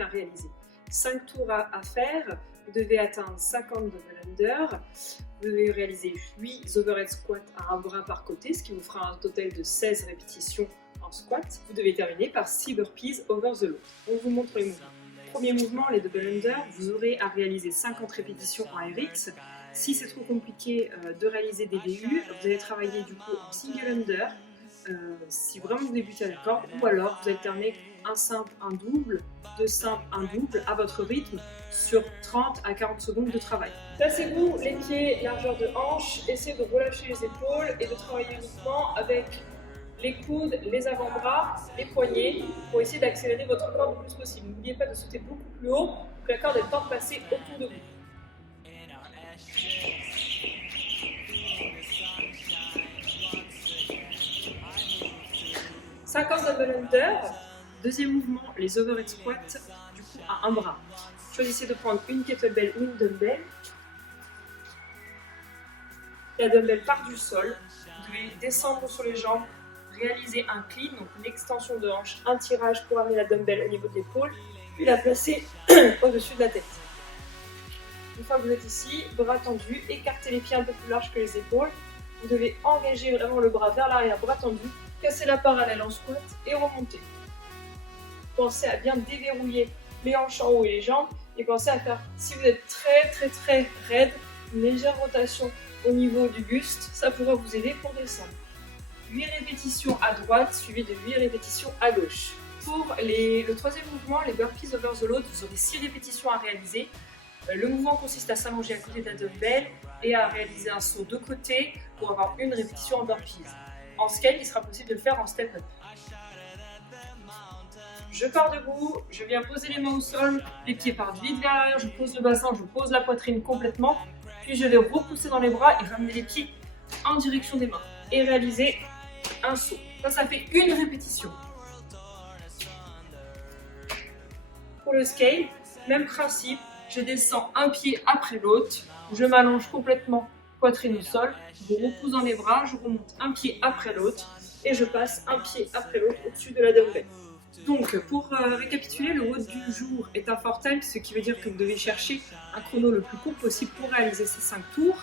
à réaliser. 5 tours à faire, vous devez atteindre 50 double under, vous devez réaliser 8 overhead squats à un bras par côté, ce qui vous fera un total de 16 répétitions en squat. Vous devez terminer par 6 burpees over the load. On vous montre les mouvements. Premier mouvement, les double under, vous aurez à réaliser 50 répétitions en RX. Si c'est trop compliqué de réaliser des DU, vous allez travailler du coup en single under, si vraiment vous débutez à la corde, ou alors vous alternez un simple, un double, deux simples, un double à votre rythme sur 30 à 40 secondes de travail. Placez-vous les pieds largeur de hanche, essayez de relâcher les épaules et de travailler uniquement avec les coudes, les avant-bras, les poignets pour essayer d'accélérer votre corde le plus possible. N'oubliez pas de sauter beaucoup plus haut pour que la corde ait le temps de passer autour de vous. « 50 double under ». Deuxième mouvement, les overhead squats, du coup à un bras. Choisissez de prendre une kettlebell ou une dumbbell. La dumbbell part du sol. Vous devez descendre sur les jambes, réaliser un clean, donc une extension de hanche, un tirage pour amener la dumbbell au niveau de l'épaule, puis la placer au-dessus de la tête. Une fois que vous êtes ici, bras tendus, écartez les pieds un peu plus larges que les épaules. Vous devez engager vraiment le bras vers l'arrière, bras tendu, casser la parallèle en squat et remonter. Pensez à bien déverrouiller les hanches en haut et les jambes et pensez à faire, si vous êtes très raide, une légère rotation au niveau du buste, ça pourra vous aider pour descendre. 8 répétitions à droite suivies de 8 répétitions à gauche. Pour le troisième mouvement, les burpees over the load, vous aurez 6 répétitions à réaliser. Le mouvement consiste à s'allonger à côté de la dumbbell et à réaliser un saut de côté pour avoir une répétition en burpees. En scale, il sera possible de le faire en step up. Je pars debout, je viens poser les mains au sol, les pieds partent vite vers l'arrière, je pose le bassin, je pose la poitrine complètement, puis je vais repousser dans les bras et ramener les pieds en direction des mains et réaliser un saut. Ça fait une répétition. Pour le scale, même principe, je descends un pied après l'autre, je m'allonge complètement poitrine au sol, je repousse dans les bras, je remonte un pied après l'autre et je passe un pied après l'autre au-dessus de la dumbbell. Donc, pour récapituler, le WOD du jour est un 4 time, ce qui veut dire que vous devez chercher un chrono le plus court possible pour réaliser ces 5 tours.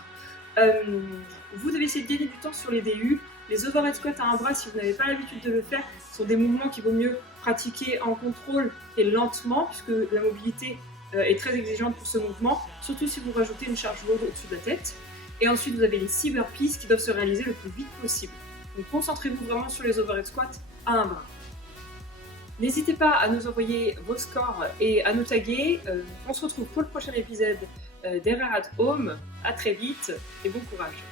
Vous devez essayer de gagner du temps sur les DU. Les overhead squats à un bras, si vous n'avez pas l'habitude de le faire, sont des mouvements qu'il vaut mieux pratiquer en contrôle et lentement, puisque la mobilité est très exigeante pour ce mouvement, surtout si vous rajoutez une charge lourde au-dessus de la tête. Et ensuite, vous avez les 6 burpees qui doivent se réaliser le plus vite possible. Donc, concentrez-vous vraiment sur les overhead squats à un bras. N'hésitez pas à nous envoyer vos scores et à nous taguer. On se retrouve pour le prochain épisode d'Error at Home. À très vite et bon courage.